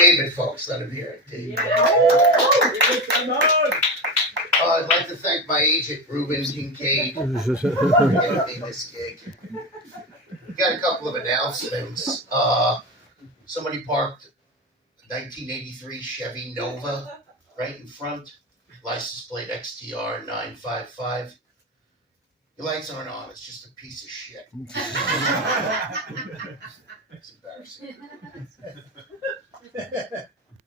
David, folks, let him hear it. David. I'd like to thank my agent, Ruben Kincaid, for getting me this gig. Got a couple of announcements. Somebody parked a 1983 Chevy Nova right in front. License plate XTR 955. Your lights aren't on. It's just a piece of shit. It's embarrassing.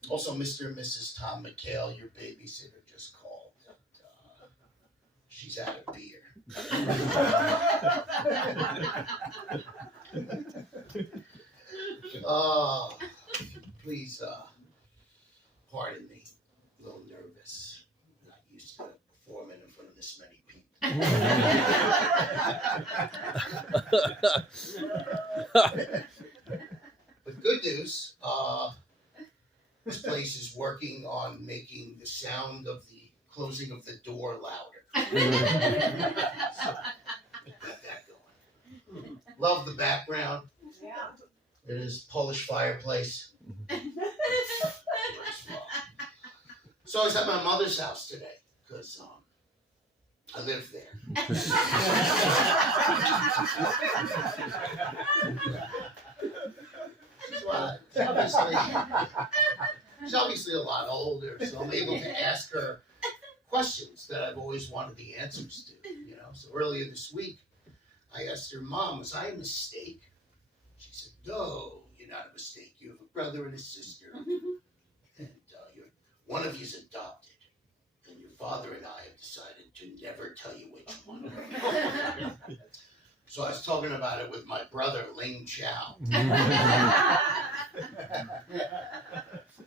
Also, Mr. and Mrs. Tom McHale, your babysitter, just called. She's out of beer. Please, pardon me. A little nervous. Not used to performing in front of this many people. But good news, this place is working on making the sound of the closing of the door louder. Got that going. Love the background. Yeah. It is Polish fireplace. So I was at my mother's house today because I live there. She's obviously a lot older, so I'm able to ask her questions that I've always wanted the answers to. So earlier this week, I asked her, Mom, was I a mistake? She said, No, you're not a mistake. You have a brother and a sister, and one of you's adopted. And your father and I have decided to never tell you which one. So I was talking about it with my brother, Ling Chow.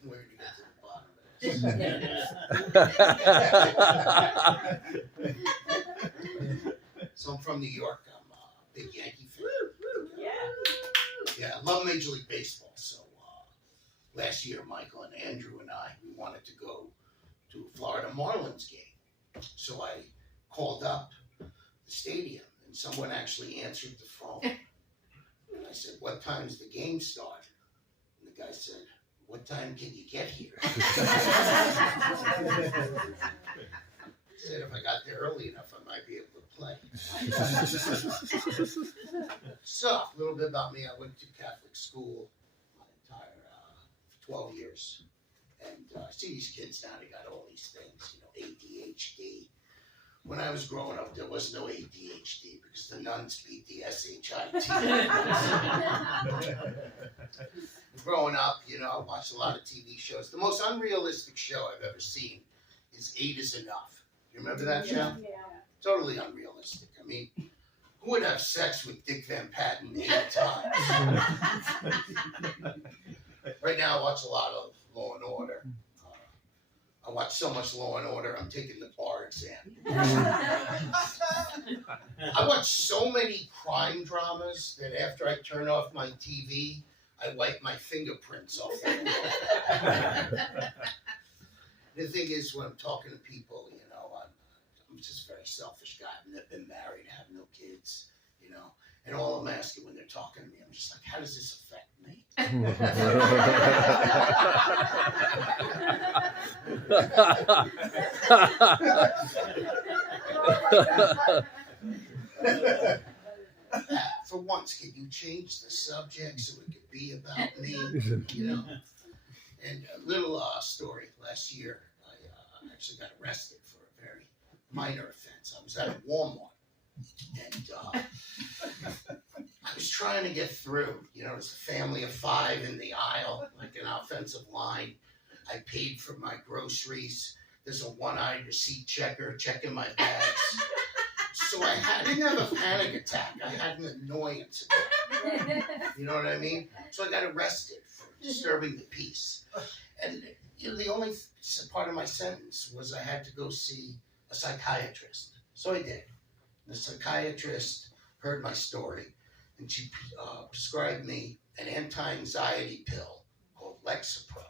Where did you get to the bottom of this? So I'm from New York. I'm a big Yankee fan. Yeah, I love Major League Baseball. So last year, Michael and Andrew and I, we wanted to go to a Florida Marlins game. So I called up the stadium, and someone actually answered the phone. And I said, what time's the game start? And the guy said, what time can you get here? I said, if I got there early enough, I might be able to play. So, a little bit about me. I went to Catholic school my entire 12 years. And I see these kids now, they got all these things, ADHD. When I was growing up, there was no ADHD because the nuns beat the SHIT. Growing up, I watched a lot of TV shows. The most unrealistic show I've ever seen is 8 is Enough. You remember that show? Yeah. Totally unrealistic. I mean, who would have sex with Dick Van Patten 8 times? Right now, I watch a lot of Law and Order. I watch so much Law and Order, I'm taking the bar exam. I watch so many crime dramas that after I turn off my TV, I wipe my fingerprints off the wall. The thing is, when I'm talking to people, I'm just a very selfish guy. I've never been married, I have no kids, and all I'm asking when they're talking to me, I'm just like, how does this affect me? For once, can you change the subject so it could be about me? And a little story. Last year, I actually got arrested for a very minor offense. I was at a Walmart, and I was trying to get through. There's a family of 5 in the aisle, like an offensive line. I paid for my groceries. There's a one-eyed receipt checker checking my bags. So I didn't have a panic attack. I had an annoyance attack. You know what I mean? So I got arrested for disturbing the peace. And the only part of my sentence was I had to go see a psychiatrist. So I did. The psychiatrist heard my story, and she prescribed me an anti-anxiety pill called Lexapro.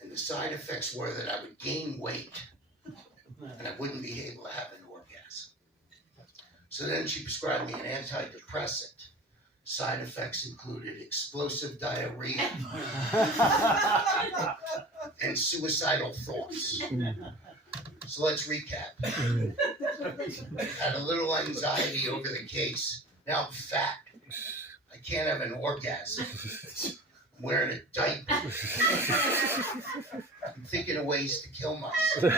And the side effects were that I would gain weight, and I wouldn't be able to have an orgasm. So then she prescribed me an antidepressant, Side effects included explosive diarrhea and suicidal thoughts. So let's recap. Had a little anxiety over the case. Now I'm fat. I can't have an orgasm. I'm wearing a diaper. I'm thinking of ways to kill myself.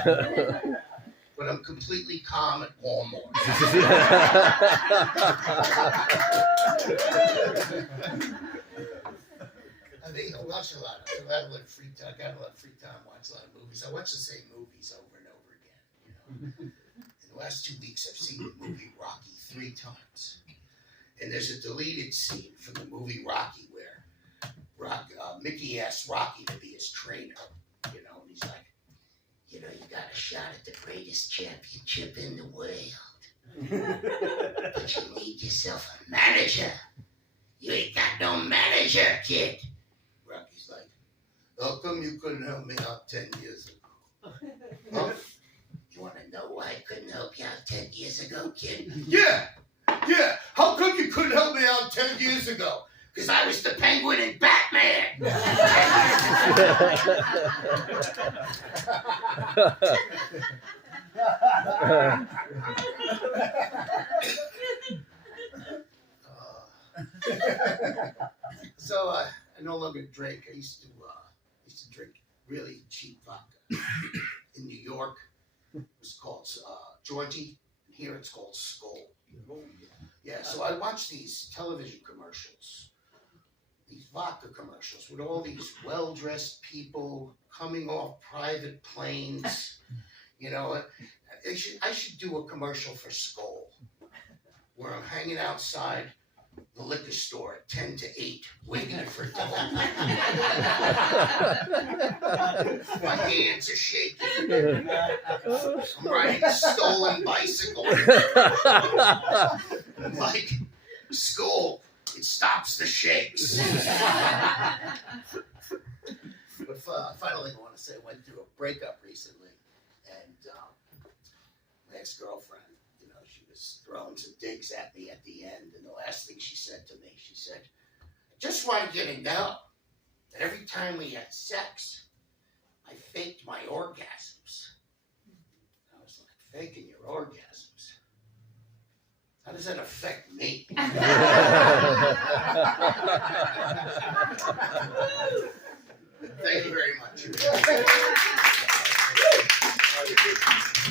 But I'm completely calm at Walmart. I mean, I watch a lot. I got a lot of free time. I got a lot of free time. Watch a lot of movies. I watch the same movies over and over again. You know, in the last 2 weeks, I've seen the movie Rocky 3 times, and there's a deleted scene from the movie Rocky where Mickey asks Rocky to be his trainer. You know, and he's like, you know, you got a shot at the greatest championship in the world, but you need yourself a manager. You ain't got no manager, kid. Rocky's like, how come you couldn't help me out 10 years ago? Huh? You want to know why I couldn't help you out 10 years ago, kid? Yeah. How come you couldn't help me out 10 years ago? Because I was the Penguin and Batman. So I no longer drink. I used to drink really cheap vodka. In New York, it was called Georgie. Here it's called Skoal. Yeah, so I watch these television commercials, these vodka commercials with all these well-dressed people coming off private planes. You know, I should do a commercial for Skoal where I'm hanging outside the liquor store at 10 to 8, waiting for delivery. My hands are shaking. I'm riding a stolen bicycle. I'm like, Skoal, it stops the shakes. But finally, I want to say I went through a breakup recently, and my ex-girlfriend, you know, she was throwing some digs at me at the end, and the last thing she said to me, she said, I just want you to know that every time we had sex, I faked my orgasms. I was like, faking your orgasms? How does that affect me? Thank you very much.